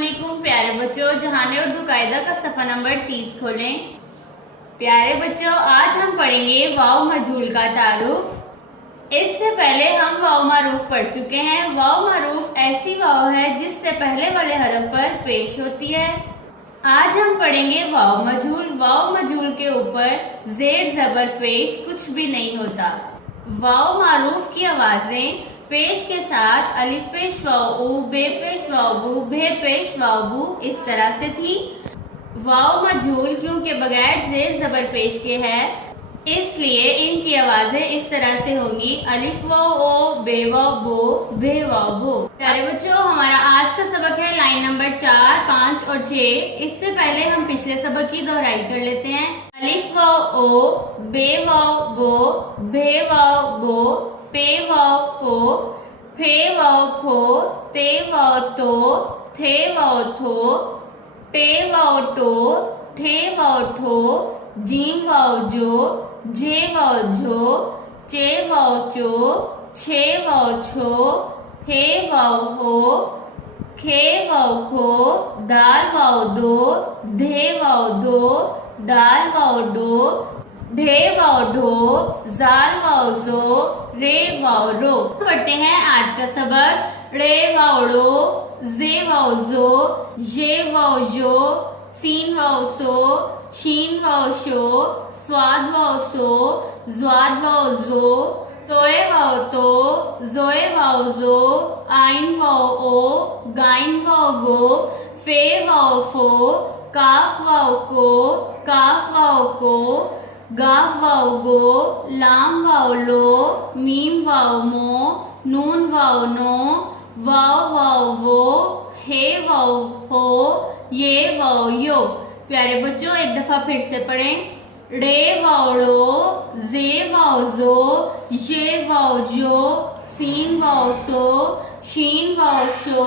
अस्सलामुअलैकुम प्यारे बच्चों, जहाने उर्दू कायदा का सफ़ा नंबर 30 खोलें। प्यारे बच्चों, आज हम पढ़ेंगे वाव मजहूल का तारुफ। इससे पहले हम वाव मारूफ पढ़ चुके हैं। वाव मारूफ ऐसी वाव है जिससे पहले वाले हरफ पर पेश होती है। आज हम पढ़ेंगे वाव मजहूल। वाव मजहूल के ऊपर जेर जबर पेश कुछ भी नहीं होता। वाव मारूफ की आवाजें पेश के साथ अलिफ पेश वाव ऊ, बे पेश वाव बू, भे पेश वाव बू इस तरह से थी। वाव मजहूल क्योंकि बगैर जेर जबर पेश के है, इसलिए इनकी आवाजें इस तरह से होंगी, अलिफ वाव ओ, बे वाव बो, भे वाव बो। प्यारे बच्चों, हमारा आज का सबक है लाइन नंबर 4, 5 और 6। इससे पहले हम पिछले सबक की दोहराई कर लेते हैं। अलिफ वाव ओ, बे वाव बो, भे वाव बो, पे वाव पो, फे वाव फो, ते वाव तो, थे वाव थो, टे वाव टो, ठे वाव ठो, जीम वाव जो, झे वाव झो, चे वाव चो, छे वाव छो, हे वाव हो, खे वाव खो, दाल वाव दो, धे वाव दो, दाल वाव डो, ढे वाव ढो, जाल वाव जो, रे वाव रो। पढ़ते हैं आज का सबक। रे वाव रो, जे वाव जो, ये वाव जो, सीन वाव सो, शीन वाव शो, स्वाद वाव सो, ज्वाद वाव जो, तोए वाव तो, जोए वाव जो, आइन वाव ओ, गाइन वाव गो, फे वाव फो, काफ वाव को, काफ वाव को, गाफ वाव गो, लाम वाव लो, मीम वाव मो, नून वाव नो, वाव वाव वो, हे वाव हो, ये वाव यो। प्यारे बच्चों, एक दफा फिर से पढ़ें। रे वाव रो, जे वाव जो, ये वाव जो, सीन वाव सो, शीन वाव शो,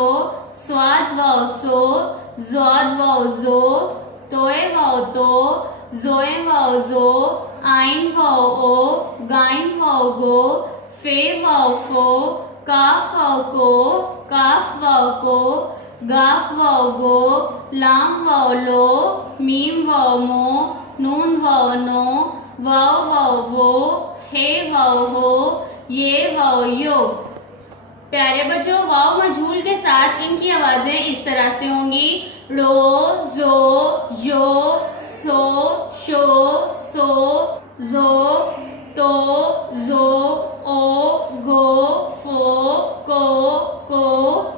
स्वाद वाव सो, ज्वाद वाव जो, तोए वाव तो, जोए वाव जो, आइन वाव ओ, गाइन वाव गो, फे वाव फो, काफ वाव को, काफ वाव को, गाफ वाव गो, लाम वाव लो, मीम वाव मो, नून वाव नो, वाव वाव वो, हे वाव हो, ये वाव यो। प्यारे बच्चों, वाव मजहूल के साथ इनकी आवाजें इस तरह से होंगी, रो, जो, यो, सो, शो, सो, जो, तो, जो, ओ, गो, फो, को,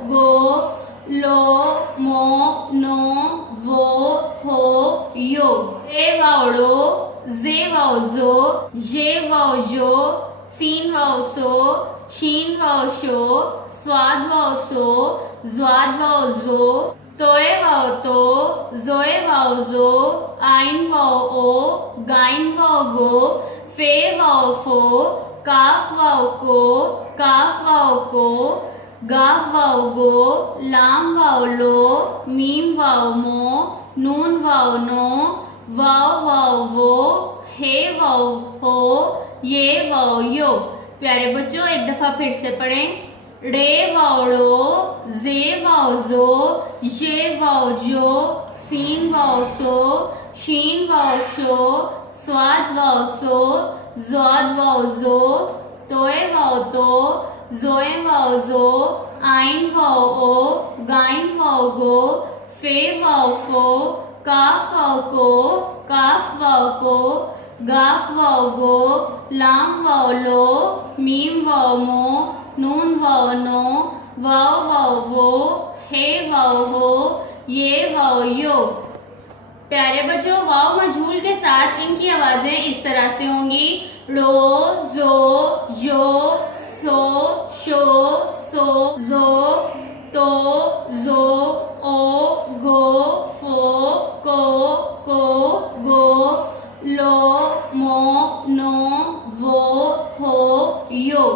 गो, लो, मो, नो, वो, हो, यो। ए वाव रो, जे वाव जो, ये वाव जो, सीन वाव सो, शीन वाव शो, स्वाद वाव सो, ज्वाद वाव जो, तोए वाव तो, जोए वाव जो, आइन वाव ओ, गाइन वाव गो, फे वाव फो, काफ वाव को, काफ वाव को, गाफ वाव गो, लाम वाव लो, मीम वाव मो, नून वाव नो, वाव वाव वो, हे वाव हो, ये वाव यो। प्यारे बच्चों, एक दफा फिर से पढ़ें। रे वाव रो, जे वाव जो, ये वाव जो, सीन वाव सो, शीन वाव शो, स्वाद वाव सो, ज्वाद वाव जो, तोए वाव तो, जोए वाव जो, आइन वाव ओ, गाइन वाव गो, फे वाव फो, काफ वाव को, काफ वाव को, गाफ वाव गो, लाम वाव लो, मीम वाव मो, नून वाव नो, वाव वाव वो, हे वाव हो, ये वाव यो। प्यारे बच्चों, वाव मजहूल के साथ इनकी आवाजें इस तरह से होंगी, रो, जो, यो, सो, शो, सो, जो, तो, जो, ओ, गो, फो, को, गो, लो, मो, नो, वो, हो, यो।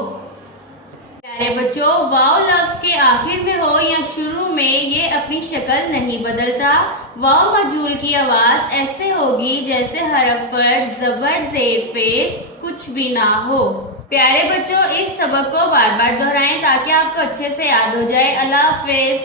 प्यारे बच्चों, वाव लफ्ज के आखिर में हो या शुरू में, ये अपनी शक्ल नहीं बदलता। वाव मजहूल की आवाज ऐसे होगी जैसे हरफ पर जबर जेर पेश कुछ भी ना हो। प्यारे बच्चों, इस सबक को बार बार दोहराएं ताकि आपको अच्छे से याद हो जाए। अल्लाह हाफिज।